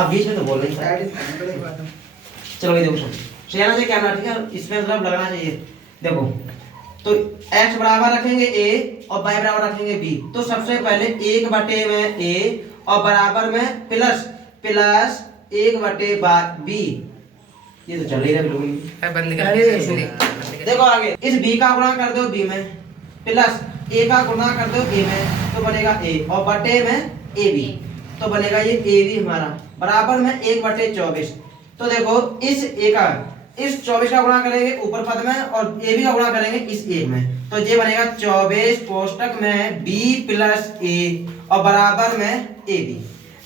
अब बीच में तो बोल रही है। चलो ये देखो सहना चाहिए कैमरा, ठीक है, इसमें मतलब लगना चाहिए। देखो तो x बराबर रखेंगे a और y बराबर रखेंगे b। तो सबसे पहले 1/a और बराबर में प्लस 1/b। ये तो चल ही रहा बिल्कुल नहीं। बंद कर दे। देखो आगे इस b का गुणा कर दो b में, प्लस a का गुणा कर दो a में, तो बनेगा a और बटे में ab, तो बनेगा ये ab हमारा बराबर में 1/24। तो देखो इस a का इस 24 का गुणा करेंगे ऊपर पद में और ab का गुणा करेंगे इस 1 में, तो ये बनेगा 24 कोष्टक में b प्लस a और बराबर में ab।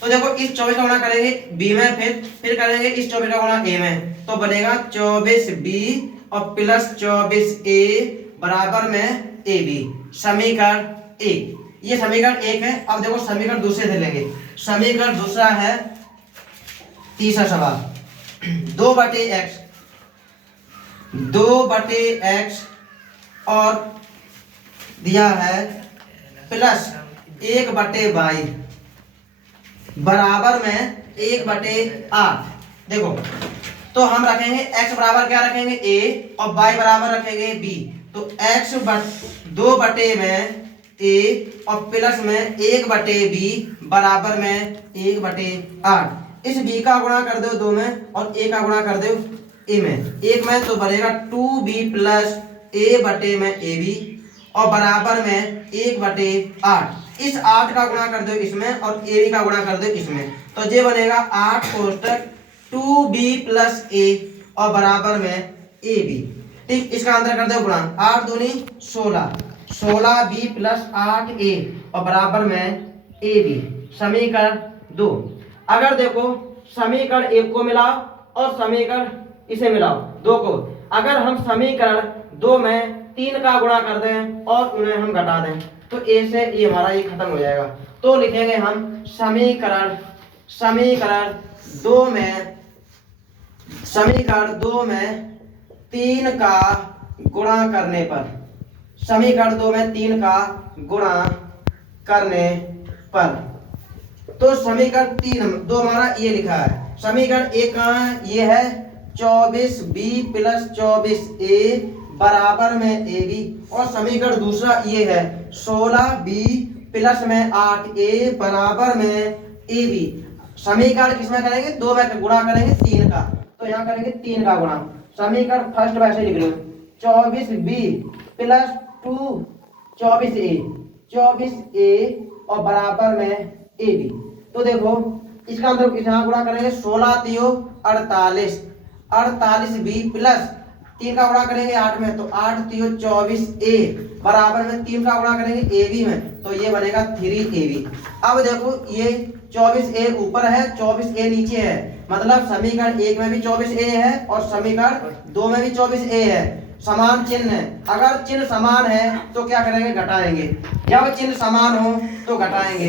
तो देखो इस 24 का गुणा करेंगे b में, फिर करेंगे इस 24 का गुणा a में, तो बनेगा 24b और प्लस 24a बराबर में ab। समीकरण 1, ये समीकरण 1 है। अब देखो समीकरण दूसरे से लेंगे। समीकरण दूसरा है तीसरा सवाल 2/x और दिया है प्लस 1/y बराबर में 1/8। देखो तो हम रखेंगे x बराबर क्या रखेंगे a और y बराबर रखेंगे b। तो x 2/a में a और प्लस में 1/b बराबर में 1/8। इस b का गुणा कर दो 2 में और a का गुणा कर दो a में, 1 में, तो बनेगा 2b प्लस a बटे में ab और बराबर में 1/8। इस 8 का गुणा कर दो इसमें और ab का गुणा कर दो इसमें, तो ये बनेगा 8 कोष्टक 2b प्लस a और बराबर में ab। ठीक, इसका अंतर कर दो गुणा, 8 दूनी 16, 16b प्लस 8a और बराबर में ab। समीकरण 2। अगर देखो समीकरण 1 को मिलाओ और समीकरण इसे मिलाओ 2 को, अगर हम समीकरण 2 में 3 का गुणा कर दें और उन्हें हम घटा दें तो a से ये हमारा ये खत्म हो जाएगा। तो लिखेंगे हम समीकरण 2 में 3 का गुणा करने पर, समीकरण 2 में 3 का गुणा करने पर, तो समीकरण 2 हमारा ये लिखा है। समीकरण 1 का ये है 24b प्लस 24a बराबर में ab और समीकरण दूसरा ये है 16b प्लस में 8a बराबर में ab। समीकरण किसमें करेंगे 2 में गुणा करेंगे 3 का, तो यहाँ करेंगे 3 का गुणा। समीकरण फर्स्ट वैसे लिख लो 24b प्लस 24a और बराबर में ab। तो देखो इसका मतलब यहाँ गुणा करेंगे 16 तियो 48, 48b प्लस 3 का गुणा करेंगे 8 में, तो 8 तियो 24a बराबर में 3 का गुणा करेंगे ab में, तो ये बनेगा 3ab। अब देखो ये 24a ऊपर है 24a नीचे है, मतलब समीकरण 1 में भी 24a है और समीकरण 2 में भी 24a है। समान चिन्ह है, अगर चिन्ह समान है तो क्या करेंगे घटाएंगे, जब चिन्ह समान हो तो घटाएंगे।